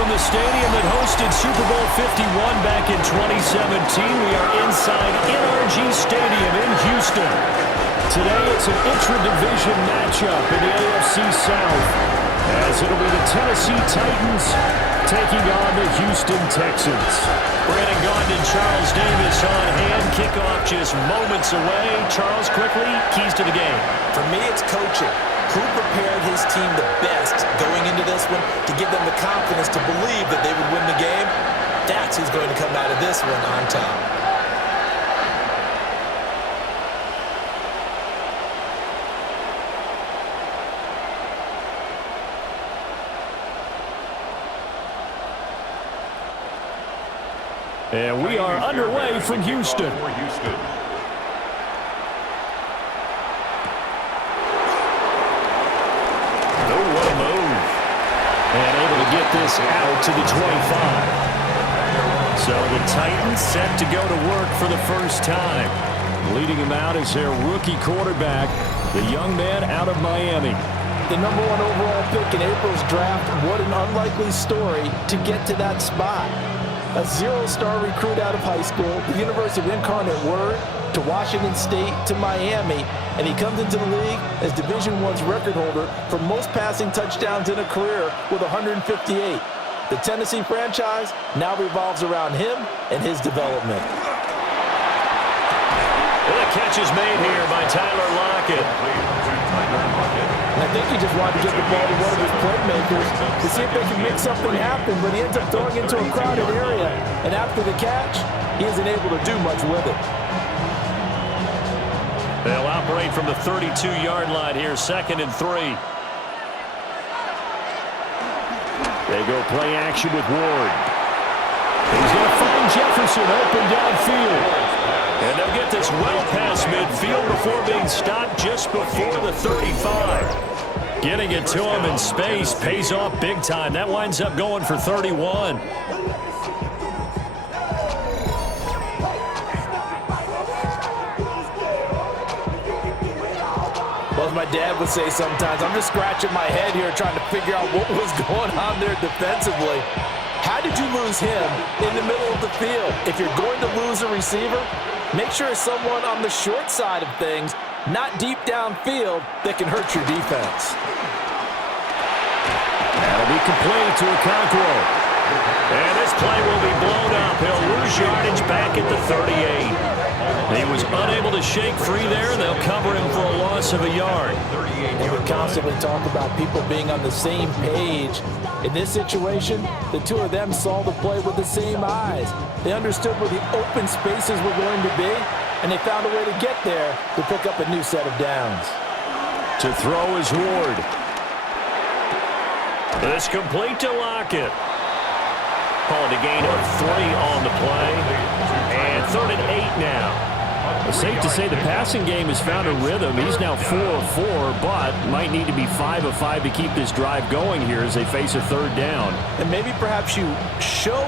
from the stadium that hosted Super Bowl 51 back in 2017. We are inside NRG Stadium in Houston. Today it's an intra-division matchup in the AFC South, as it'll be the Tennessee Titans taking on the Houston Texans. Brandon Gaudin, Charles Davis on hand. Kickoff just moments away. Charles, quickly, keys to the game. For me, it's coaching. Who prepared his team the best going into this one to give them the confidence to believe that they would win the game? That's who's going to come out of this one on top. And we are underway from Houston. And able to get this out to the 25. So the Titans set to go to work for the first time. Leading him out is their rookie quarterback, the young man out of Miami. The #1 overall pick in April's draft. What an unlikely story to get to that spot. A zero-star recruit out of high school, the University of Incarnate Word, to Washington State, to Miami, and he comes into the league as Division I's record holder for most passing touchdowns in a career with 158. The Tennessee franchise now revolves around him and his development. And the catch is made here by Tyler Lockett. And I think he just wanted to get the ball to one of his playmakers to see if they can make something happen, but he ends up throwing into a crowded area, and after the catch, he isn't able to do much with it. They'll operate from the 32-yard line here, 2nd and 3. They go play action with Ward. He's going to find Jefferson open downfield. And they'll get this well past midfield before being stopped just before the 35. Getting it to him in space pays off big time. That winds up going for 31. Well, as my dad would say sometimes, I'm just scratching my head here trying to figure out what was going on there defensively. How did you lose him in the middle of the field? If you're going to lose a receiver, make sure it's someone on the short side of things, not deep downfield, that can hurt your defense. That'll be complete to Okonkwo. And this play will be blown up. He'll lose yardage back at the 38. He was unable to shake free there. They'll cover him for a loss of a yard. And we constantly talk about people being on the same page. In this situation, the two of them saw the play with the same eyes. They understood where the open spaces were going to be, and they found a way to get there to pick up a new set of downs. To throw is Ward. This complete to Lockett. Calling a gain of 3 on the play. And 3rd and 8 now. It's safe to say the passing game has found a rhythm. He's now 4 of 4, but might need to be 5 of 5 to keep this drive going here as they face a 3rd down. And maybe perhaps you show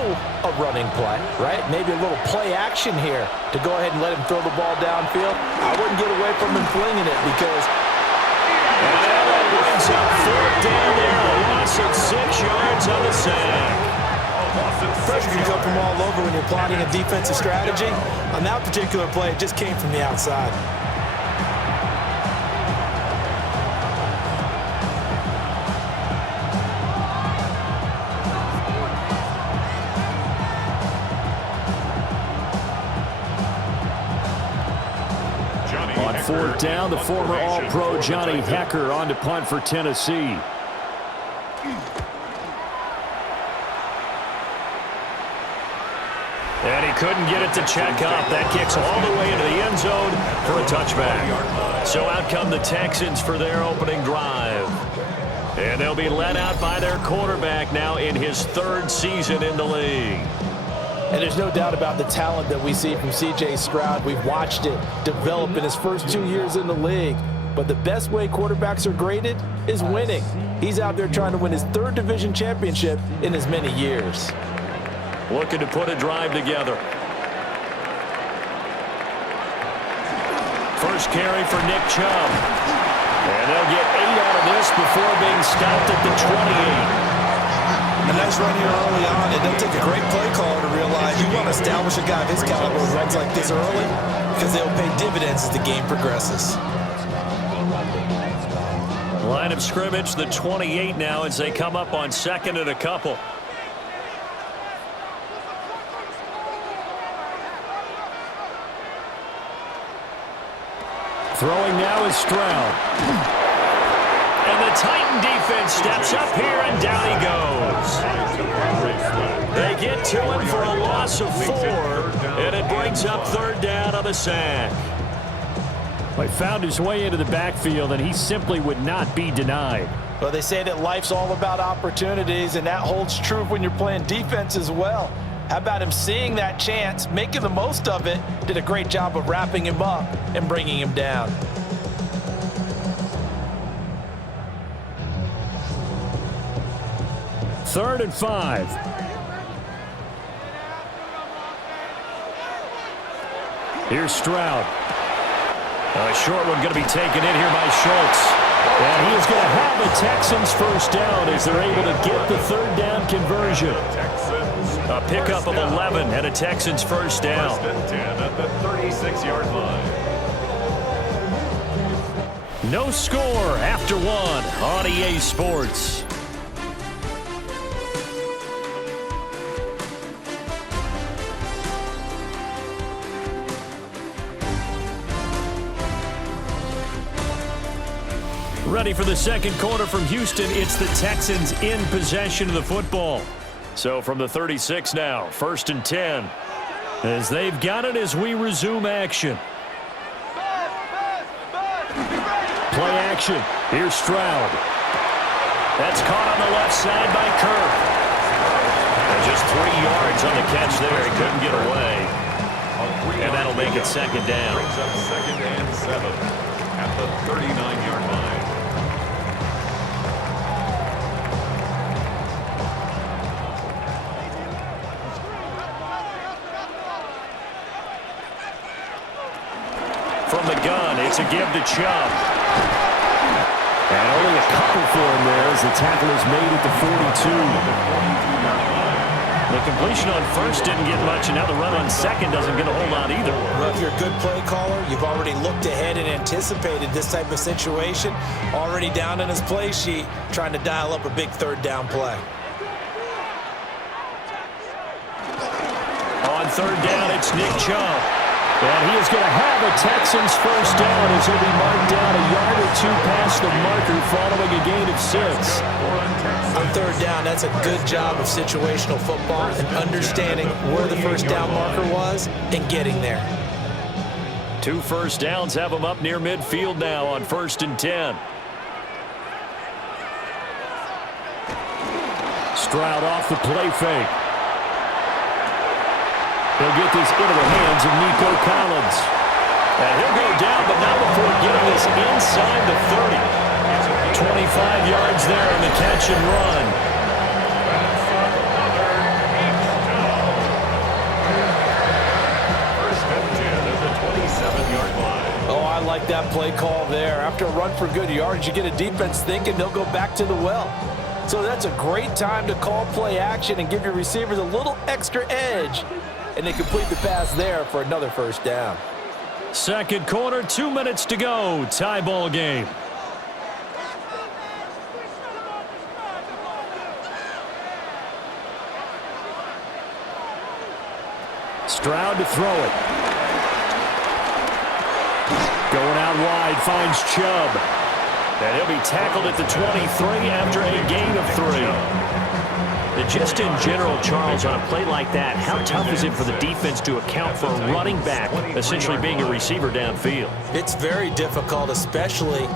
a running play, right? Maybe a little play action here to go ahead and let him throw the ball downfield. I wouldn't get away from him flinging it because... And that brings up 4th down there. A loss of 6 yards on the sack. Pressure can come from all over when you're plotting a defensive strategy. On that particular play, it just came from the outside. On 4th down, the former All-Pro Johnny Hekker on to punt for Tennessee. And he couldn't get it to check up. That kicks all the way into the end zone for a touchback. So out come the Texans for their opening drive. And they'll be led out by their quarterback now in his 3rd season in the league. And there's no doubt about the talent that we see from C.J. Stroud. We've watched it develop in his first 2 years in the league. But the best way quarterbacks are graded is winning. He's out there trying to win his 3rd division championship in as many years. Looking to put a drive together. First carry for Nick Chubb. And they'll get 8 out of this before being stopped at the 28. A nice run here early on. It doesn't take a great play caller to realize you want to establish a guy of his caliber who runs like this early because they'll pay dividends as the game progresses. Line of scrimmage, the 28 now as they come up on second and a couple. Throwing now is Stroud. And the Titan defense steps up here, and down he goes. They get to him for a loss of 4, and it brings up third down on the sack. He found his way into the backfield, and he simply would not be denied. Well, they say that life's all about opportunities, and that holds true when you're playing defense as well. How about him seeing that chance, making the most of it, did a great job of wrapping him up and bringing him down. Third and 5. Here's Stroud. A short one going to be taken in here by Schultz. And he is going to have the Texans first down as they're able to get the third down conversion. A pickup of 11 and a Texans first down. First and 10 at the 36-yard line. No score after 1 on EA Sports. Ready for the second quarter from Houston. It's the Texans in possession of the football. So from the 36 now, first and 10. As they've got it as we resume action. Play action. Here's Stroud. That's caught on the left side by Kirk. And just 3 yards on the catch there. He couldn't get away. And that'll make it second down. Brings up second and 7 at the 39-yard line. From the gun, it's a give to Chubb. And only a couple for him there as the tackle is made at the 42. The completion on first didn't get much, and now the run on second doesn't get a whole lot either. Well, if you're a good play caller, you've already looked ahead and anticipated this type of situation. Already down in his play sheet, trying to dial up a big third down play. On third down, it's Nick Chubb. And he is going to have a Texans first down as he'll be marked down a yard or 2 past the marker following a gain of 6. On third down, that's a good job of situational football and understanding where the first down marker was and getting there. 2 first downs have him up near midfield now on first and 10. Stroud off the play fake. He'll get this into the hands of Nico Collins. And he'll go down, but not before getting this inside the 30. 25 yards there on the catch and run. First and 10 at the 27-yard line. Oh, I like that play call there. After a run for good yards, you get a defense thinking they'll go back to the well. So that's a great time to call play action and give your receivers a little extra edge. And they complete the pass there for another first down. Second quarter, 2 minutes to go. Tie ball game. Stroud to throw it. Going out wide, finds Chubb. And he'll be tackled at the 23 after a gain of 3. Just in general, Charles, on a play like that, how tough is it for the defense to account for a running back essentially being a receiver downfield? It's very difficult, especially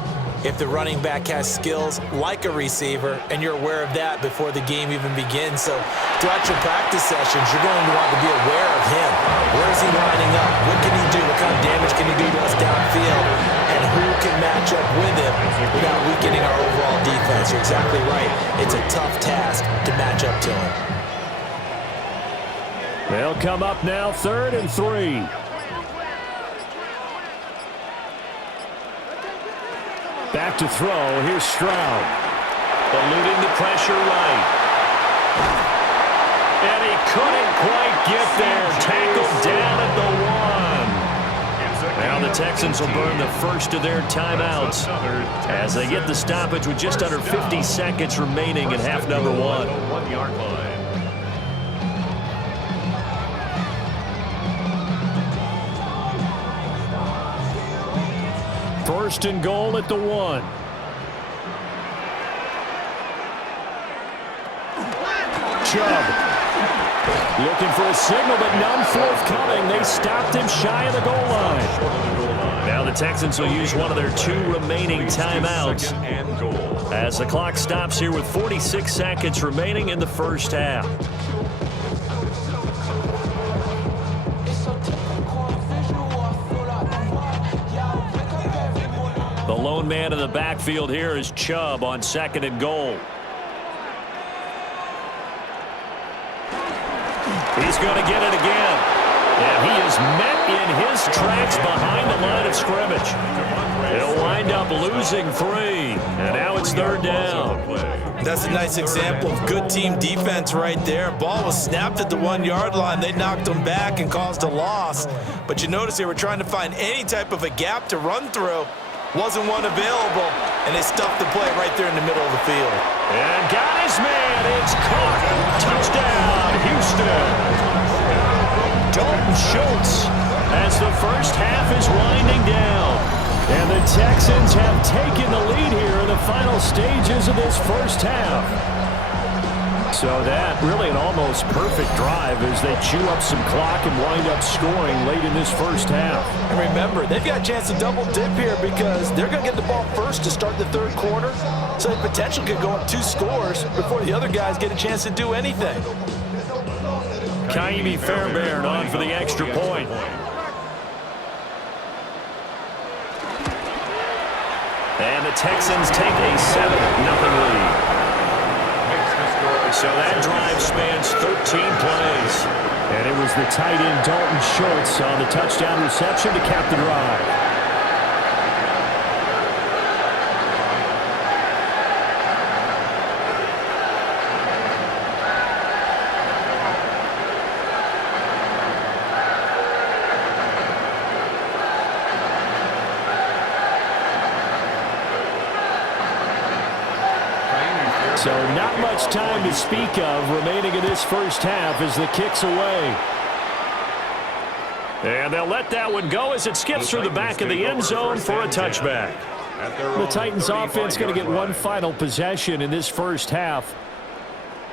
if the running back has skills like a receiver, and you're aware of that before the game even begins. So throughout your practice sessions, you're going to want to be aware of him. Where is he lining up? What can he do? What kind of damage can he do to us downfield? And who can match up with him without weakening our overall defense? You're exactly right. It's a tough task to match up to him. They'll come up now, 3rd and 3. Back to throw. Here's Stroud. Eluding the pressure right. couldn't quite get there. Tackled down at the 1. Now the Texans will burn the first of their timeouts as they get the stoppage with just under 50 seconds remaining in half number 1. 1-yard line. First and goal at the 1. Chubb looking for a signal, but none forthcoming. They stopped him shy of the goal line. Now the Texans will use one of their 2 remaining timeouts as the clock stops here with 46 seconds remaining in the first half. The lone man in the backfield here is Chubb on second and goal. He's going to get it again. And he is met in his tracks behind the line of scrimmage. He'll wind up losing 3. And now it's third down. That's a nice example of good team defense right there. Ball was snapped at the 1-yard line. They knocked him back and caused a loss. But you notice they were trying to find any type of a gap to run through. Wasn't one available, and they stuffed the play right there in the middle of the field. And got his man. It's caught. Touchdown, Houston. Dalton Schultz as the first half is winding down. And the Texans have taken the lead here in the final stages of this first half. So that really an almost perfect drive as they chew up some clock and wind up scoring late in this first half. And remember, they've got a chance to double dip here because they're going to get the ball first to start the third quarter. So the potential could go up 2 scores before the other guys get a chance to do anything. Kaimi Fairbairn on for the extra point. And the Texans take a 7-0 lead. So that drive spans 13 plays. And it was the tight end Dalton Schultz on the touchdown reception to cap the drive. So not much time to speak of remaining in this first half as the kick's away. And they'll let that one go as it skips through the back of the end zone for a touchback. The Titans offense going to get one final possession in this first half.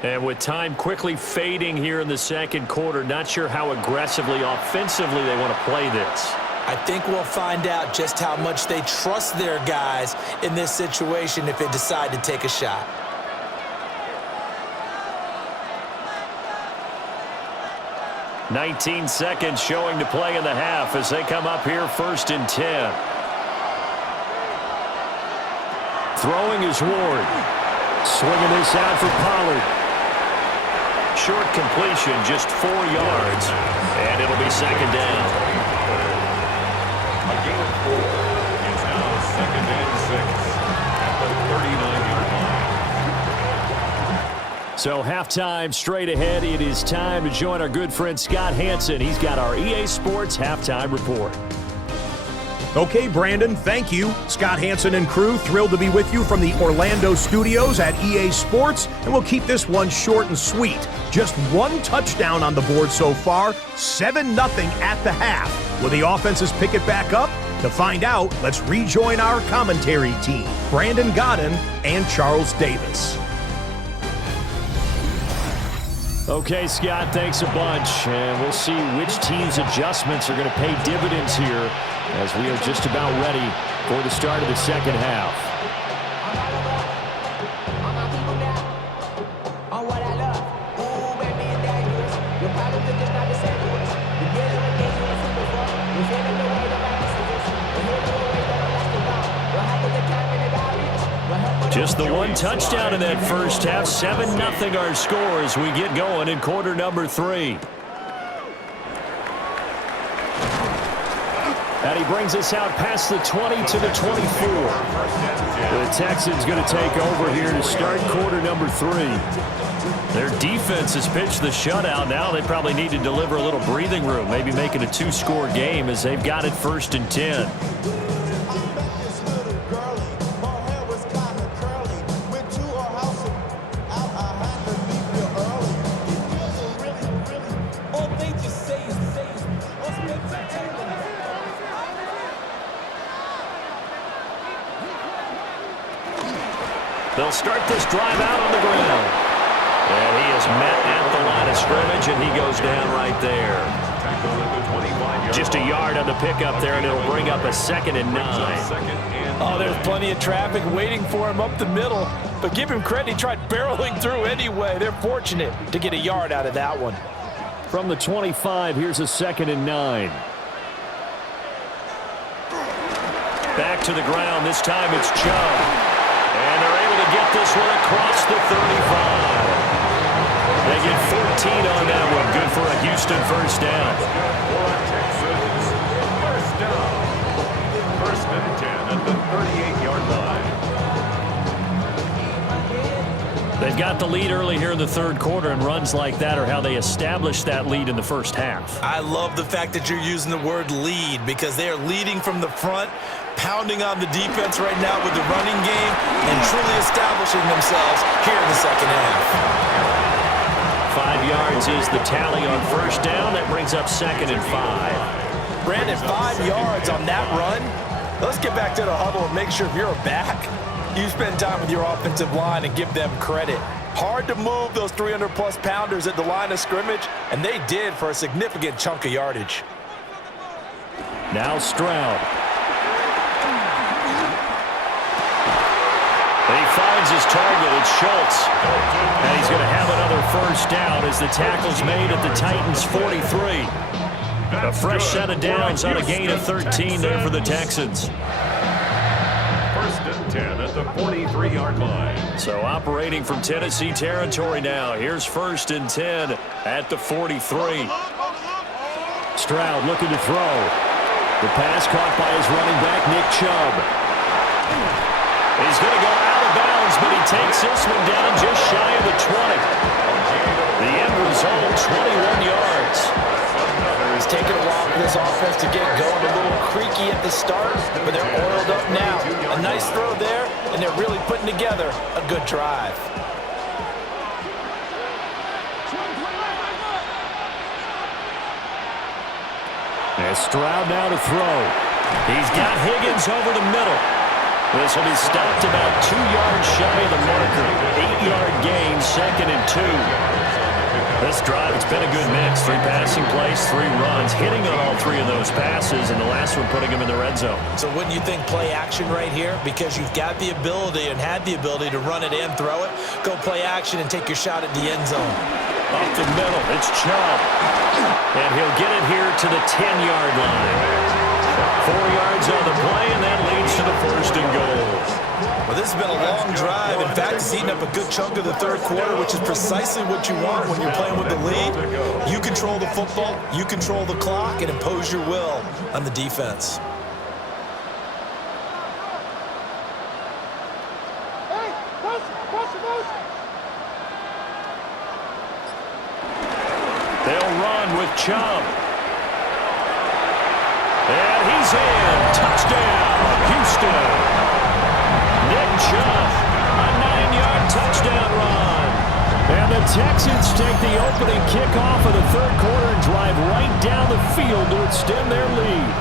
And with time quickly fading here in the second quarter, not sure how aggressively, offensively they want to play this. I think we'll find out just how much they trust their guys in this situation if they decide to take a shot. "19 seconds showing to play in the half as they come up here first and 10. Throwing is Ward. Swinging this out for Pollard. Short completion, just 4 yards. And it'll be second down. A gain of 4. It's now 2nd and 6 at the 39-yard line. So halftime straight ahead. It is time to join our good friend Scott Hanson. He's got our EA Sports halftime report. Okay, Brandon, thank you. Scott Hanson and crew, thrilled to be with you from the Orlando studios at EA Sports, and we'll keep this one short and sweet. Just 1 touchdown on the board so far, 7-0 at the half. Will the offenses pick it back up? To find out, let's rejoin our commentary team, Brandon Godden and Charles Davis. Okay, Scott, thanks a bunch. And we'll see which team's adjustments are going to pay dividends here as we are just about ready for the start of the second half. Just the 1 touchdown in that first half. 7-0 our score as we get going in quarter number 3. And he brings us out past the 20 to the 24. The Texans going to take over here to start quarter number 3. Their defense has pitched the shutout. Now they probably need to deliver a little breathing room, maybe make it a 2-score game as they've got it 1st and 10. They'll start this drive out on the ground. And he is met at the line of scrimmage, and he goes down right there. Just a yard on the pickup there, and it'll bring up a 2nd and 9. Oh, there's plenty of traffic waiting for him up the middle. But give him credit, he tried barreling through anyway. They're fortunate to get a yard out of that one. From the 25, here's a 2nd and 9. Back to the ground. This time it's Chubb. And they're able to get this one across the 35. They get 14 on that one. Good for a Houston first down. For a Texans first down. 1st and 10 at the 38-yard line. They've got the lead early here in the 3rd quarter, and runs like that are how they establish that lead in the 1st half. I love the fact that you're using the word lead because they are leading from the front, pounding on the defense right now with the running game and truly establishing themselves here in the 2nd half. 5 yards is the tally on 1st down. That brings up 2nd and 5. Brandon, 5 yards on that run. Let's get back to the huddle and make sure if you're a back, you spend time with your offensive line and give them credit. Hard to move those 300-plus pounders at the line of scrimmage, and they did for a significant chunk of yardage. Now Stroud. And he finds his target. It's Schultz. And he's going to have another 1st down as the tackle's made at the Titans' 43. A fresh set of downs on a gain of 13 there for the Texans. 1st and 10 at the 43-yard line. So operating from Tennessee territory now. Here's 1st and 10 at the 43. Stroud looking to throw. The pass caught by his running back, Nick Chubb. He's going to go out of bounds, but he takes this one down just shy of the 20. The end result, 21 yards. It's taken a while for this offense to get going. A little creaky at the start, but they're oiled up now. A nice throw there, and they're really putting together a good drive. And Stroud now to throw. He's got Higgins over the middle. This will be stopped about 2 yards shy of the marker. 8-yard gain, 2nd and 2. This drive, it's been a good mix. 3 passing plays, 3 runs, hitting on all 3 of those passes, and the last one putting him in the red zone. So wouldn't you think play action right here? Because you've got the ability and had the ability to run it and throw it. Go play action and take your shot at the end zone. Up the middle, it's Chubb. And he'll get it here to the 10-yard line. 4 yards on the play, and that leads to the 1st and goal. Well, this has been a long drive. In fact, it's eaten up a good chunk of the 3rd quarter, which is precisely what you want when you're playing with the lead. You control the football, you control the clock, and impose your will on the defense. They'll run with Chubb. And he's in. Touchdown, Houston. Nick Chubb, a 9-yard touchdown run. And the Texans take the opening kickoff of the 3rd quarter and drive right down the field to extend their lead.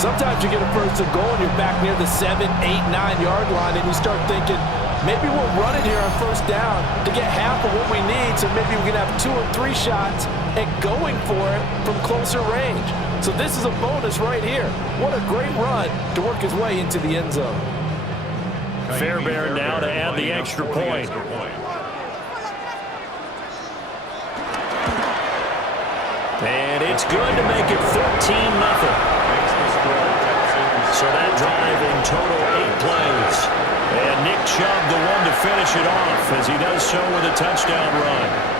Sometimes you get a 1st and goal and you're back near the 7, 8, 9-yard line, and you start thinking, maybe we'll run it here on 1st down to get half of what we need, so maybe we can have 2 or 3 shots at going for it from closer range. So this is a bonus right here. What a great run to work his way into the end zone. Fairbairn now to add the extra point. And it's good to make it 14-0. So that drive in total 8 plays. And Nick Chubb the one to finish it off as he does so with a touchdown run.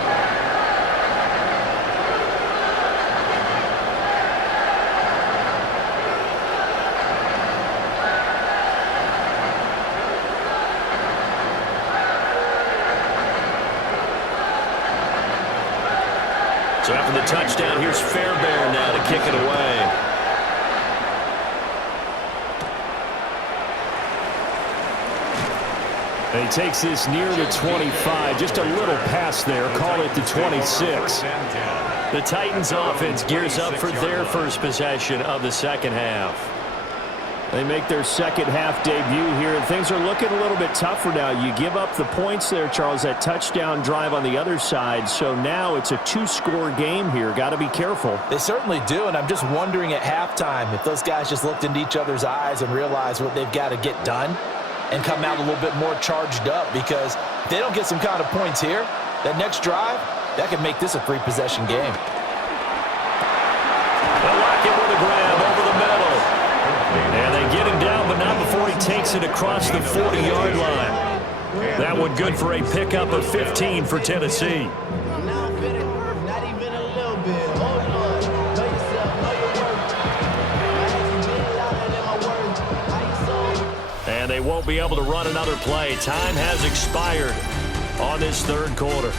So after the touchdown, here's Fairbairn now to kick it away. And he takes this near the 25. Just a little pass there. Call it the 26. The Titans offense gears up for their first possession of the second half. They make their second half debut here, and things are looking a little bit tougher now. You give up the points there, Charles, that touchdown drive on the other side. So now it's a 2-score game here. Got to be careful. They certainly do, and I'm just wondering at halftime if those guys just looked into each other's eyes and realized what they've got to get done and come out a little bit more charged up, because if they don't get some kind of points here, that next drive, that could make this a 3-possession game. They'll lock it with a grab over the middle. And they get him down, but not before he takes it across the 40-yard line. That one good for a pickup of 15 for Tennessee. And they won't be able to run another play. Time has expired on this third quarter.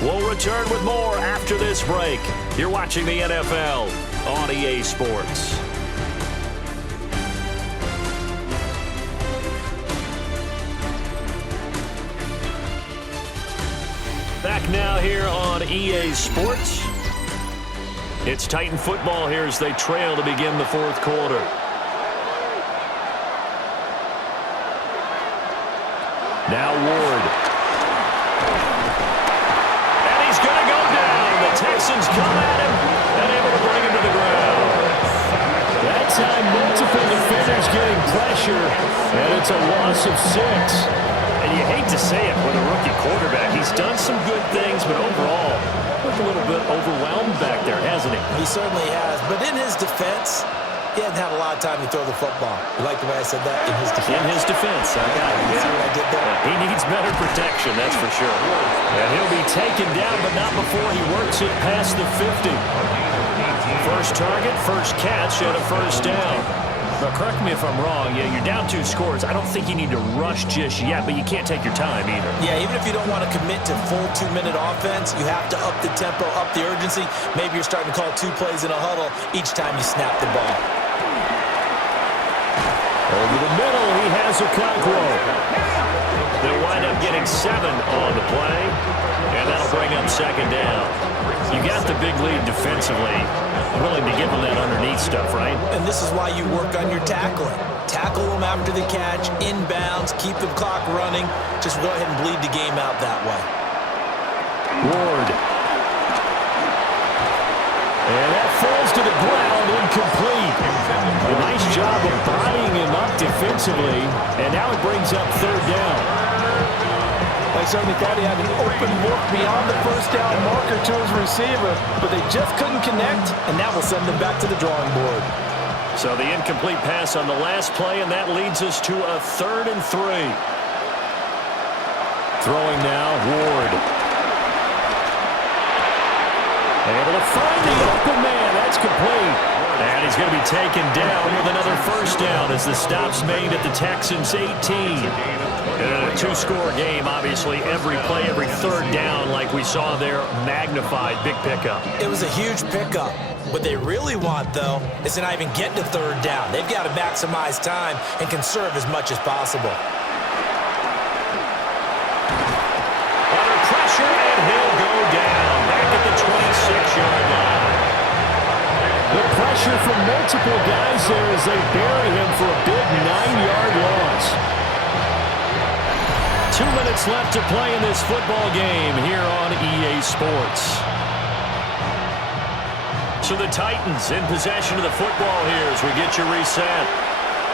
We'll return with more after this break. You're watching the NFL on EA Sports. Back now here on EA Sports. It's Titan football here as they trail to begin the fourth quarter. Now Ward. And he's going to go down. The Texans come at him and able to bring him to the ground. That time, multiple defenders getting pressure, and it's a loss of 6. And you hate to say it with a rookie quarterback. He's done some good things, but overall, looked a little bit overwhelmed back there, hasn't he? He certainly has. But in his defense, he hasn't had a lot of time to throw the football. You like the way I said that? In his defense. In his defense. I got it. See what I did there? He needs better protection, that's for sure. And he'll be taken down, but not before he works it past the 50. First target, first catch, and a first down. Now, correct me if I'm wrong. Yeah, you're down 2 scores. I don't think you need to rush just yet, but you can't take your time either. Yeah, even if you don't want to commit to full 2-minute offense, you have to up the tempo, up the urgency. Maybe you're starting to call 2 plays in a huddle each time you snap the ball. Over the middle, he has a clock roll. They'll wind up getting 7 on the play, and that'll bring up second down. You got the big lead defensively. Willing to give them that underneath stuff, right? And this is why you work on your tackling. Tackle them after the catch, inbounds, keep the clock running. Just go ahead and bleed the game out that way. Ward. And that falls to the ground, incomplete. A nice job of bodying him up defensively, and now it brings up third down. They certainly thought he had an open look beyond the first down marker to his receiver, but they just couldn't connect, and that will send them back to the drawing board. So the incomplete pass on the last play, and that leads us to a 3rd and 3. Throwing now, Ward. Able to find the open man. That's complete. And he's going to be taken down with another first down as the stop's made at the Texans' 18. And a 2-score game, obviously, every play, every third down, like we saw there, magnified, big pickup. It was a huge pickup. What they really want, though, is to not even get to third down. They've got to maximize time and conserve as much as possible. Under pressure, and he'll go down back at the 26-yard line. The pressure from multiple guys there as they bury him for a big 9-yard loss. 2 minutes left to play in this football game here on EA Sports. So the Titans in possession of the football here as we get you reset.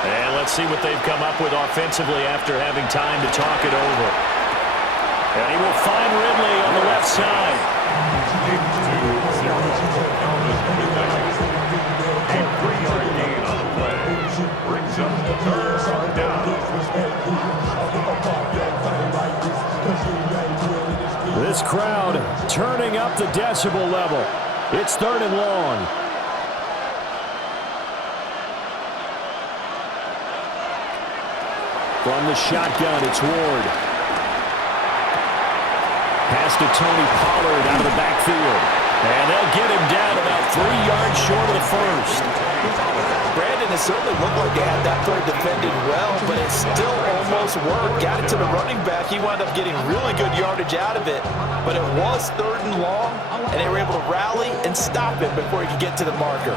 And let's see what they've come up with offensively after having time to talk it over. And he will find Ridley on the left side. A 3-yard gain on the play. Brings up the third down. This crowd turning up the decibel level. It's 3rd and long. From the shotgun, it's Ward. Pass to Tony Pollard out of the backfield. And they'll get him down about 3 yards short of the first. Brandon, it certainly looked like they had that throw defended well, but it still almost worked. Got it to the running back. He wound up getting really good yardage out of it, but it was 3rd and long, and they were able to rally and stop it before he could get to the marker.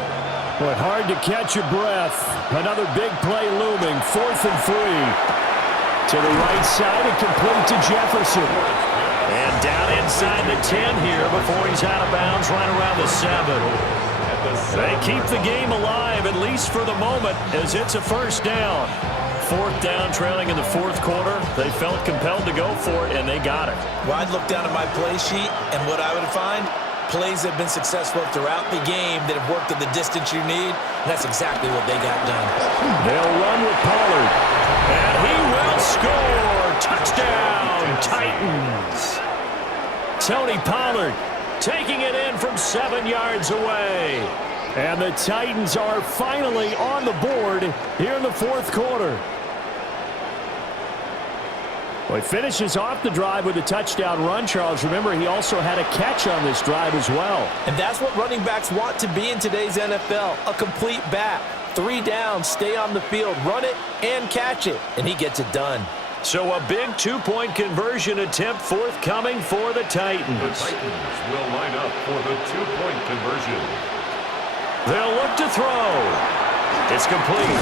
Boy, hard to catch your breath. Another big play looming. 4th and 3. To the right side and complete to Jefferson. And down inside the 10 here before he's out of bounds right around the 7. They keep the game alive, at least for the moment, as it's a first down. 4th down, trailing in the 4th quarter. They felt compelled to go for it, and they got it. Well, I'd look down at my play sheet, and what I would find, plays that have been successful throughout the game that have worked at the distance you need, and that's exactly what they got done. They'll run with Pollard, and he will score. Touchdown, Titans. Tony Pollard taking it in from 7 yards away. And the Titans are finally on the board here in the 4th quarter. Well, he finishes off the drive with a touchdown run, Charles. Remember, he also had a catch on this drive as well. And that's what running backs want to be in today's NFL, a complete back. 3 down, stay on the field, run it, and catch it. And he gets it done. So a big 2-point conversion attempt forthcoming for the Titans. The Titans will line up for the 2-point conversion. They'll look to throw. It's complete.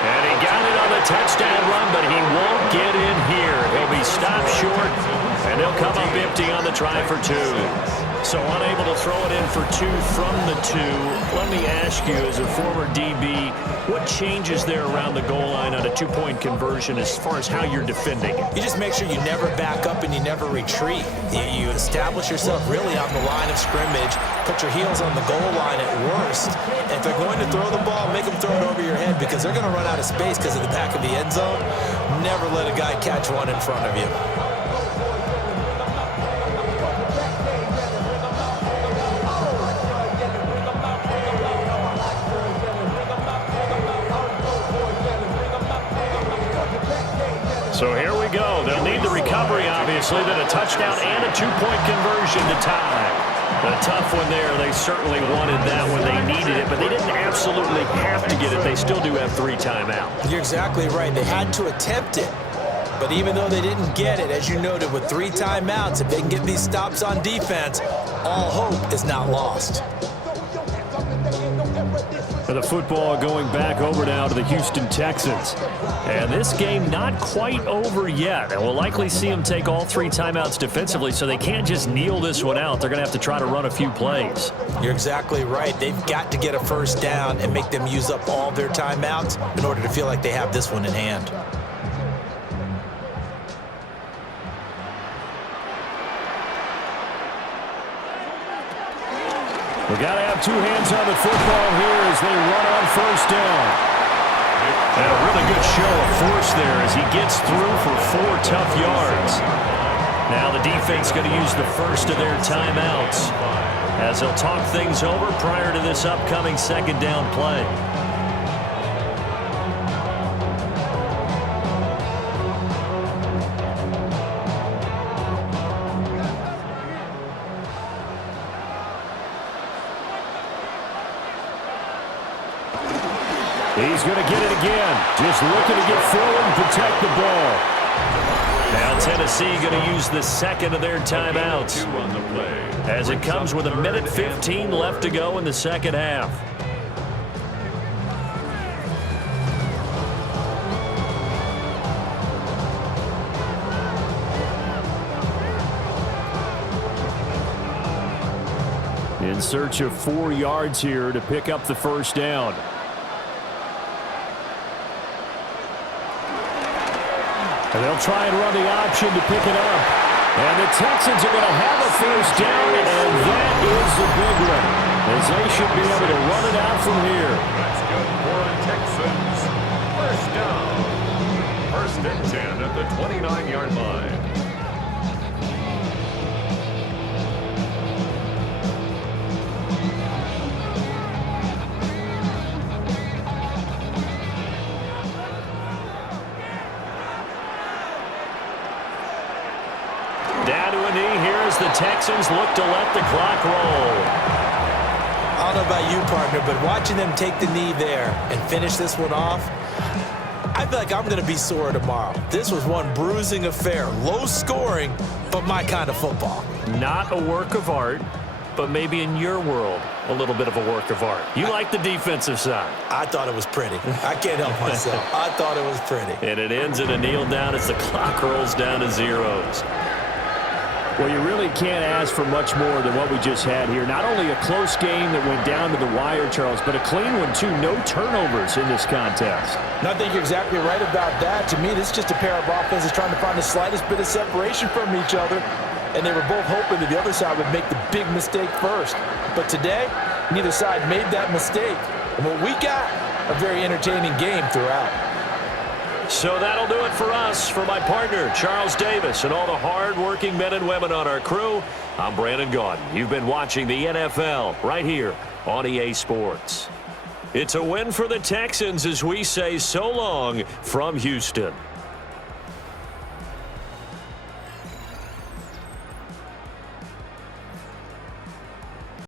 And he got it on the touchdown run, but he won't get in here. He'll be stopped short, and they'll come up empty on the try for 2. So unable to throw it in for 2 from the 2. Let me ask you, as a former DB, what changes there around the goal line on a 2-point conversion as far as how you're defending it? You just make sure you never back up and you never retreat. You establish yourself really on the line of scrimmage, put your heels on the goal line at worst. And if they're going to throw the ball, make them throw it over your head because they're going to run out of space because of the back of the end zone. Never let a guy catch one in front of you. So here we go. They'll need the recovery, obviously, then a touchdown and a 2-point conversion to tie. A tough one there. They certainly wanted that when they needed it, but they didn't absolutely have to get it. They still do have 3 timeouts. You're exactly right. They had to attempt it. But even though they didn't get it, as you noted, with 3 timeouts, if they can get these stops on defense, all hope is not lost. For the football going back over now to the Houston Texans. And this game not quite over yet. And we'll likely see them take all 3 timeouts defensively, so they can't just kneel this one out. They're going to have to try to run a few plays. You're exactly right. They've got to get a first down and make them use up all their timeouts in order to feel like they have this one in hand. We got to have 2 hands on the football here as they run on first down. And a really good show of force there as he gets through for 4 tough yards. Now the defense going to use the first of their timeouts as they'll talk things over prior to this upcoming 2nd down play. He's going to get it again. Just looking to get forward and protect the ball. Now Tennessee going to use the 2nd of their timeouts as it comes with 1:15 left to go in the 2nd half. In search of 4 yards here to pick up the first down. And they'll try and run the option to pick it up. And the Texans are going to have a first down, and that is the big one, as they should be able to run it out from here. That's good for the Texans. First down. 1st and 10 at the 29-yard line. Down to a knee. Here is the Texans look to let the clock roll. I don't know about you, partner, but watching them take the knee there and finish this one off, I feel like I'm going to be sore tomorrow. This was one bruising affair. Low scoring, but my kind of football. Not a work of art, but maybe in your world, a little bit of a work of art. You like the defensive side. I thought it was pretty. I can't help myself. I thought it was pretty. And it ends in a kneel down as the clock rolls down to zeros. Well, you really can't ask for much more than what we just had here. Not only a close game that went down to the wire, Charles, but a clean one, too. No turnovers in this contest. And I think you're exactly right about that. To me, this is just a pair of offenses trying to find the slightest bit of separation from each other. And they were both hoping that the other side would make the big mistake first. But today, neither side made that mistake. And what we got, a very entertaining game throughout. So that'll do it for us. For my partner, Charles Davis, and all the hard-working men and women on our crew, I'm Brandon Gaudin. You've been watching the NFL right here on EA Sports. It's a win for the Texans as we say so long from Houston.